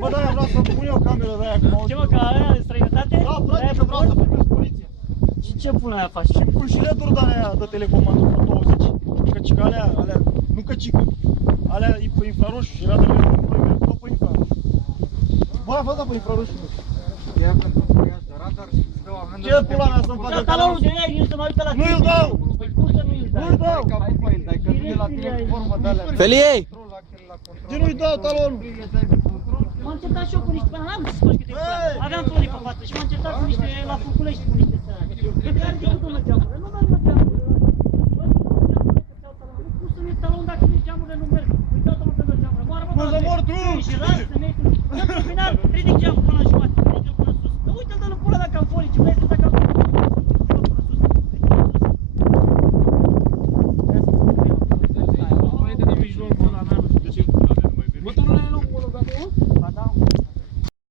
Bă, da, vreau să pun eu cameră de aia, cum auzi. Ce mă, ca aia în străinătate? Da, frate, că vreau să filmez poliția. Și ce până aia faci? Și pun și LED-uri de alea de telecomandă 120. Căcică alea, nu căcică. Alea e pe infraroșu și radele nu mai merg tot pe infraroșu. Bă, a fost pe infraroșu. Ia pentru că ia radar și îți dau amendă. Ce pula mea să-mi facă Talonul de ea, eu să mă uită la Nu îl dau! Păi cum să nu îl dai? Nu-i dau! Ca pe fail, dai că vine la tine cu formă de alea. Feliei! Ce nu-i dau talonul? M-am certat și eu cu niște, până n-am zis câte Hey! aveam folii pe față și m-am certat cu niște la Furculești cu niște țărani. Pe care zic că nu geamurile, nu merg la geamurile. Bă, cum să nu-i talon dacă nu-i geamurile, nu merg. Uitați-mă că merg geamurile. Moară, Bă, să mor tu! Și ras, să mergi. În final, ridic geamul până la jumătate, ridic-l până sus. Uite-l de-l pula dacă am folii, ce vrei să fac acum?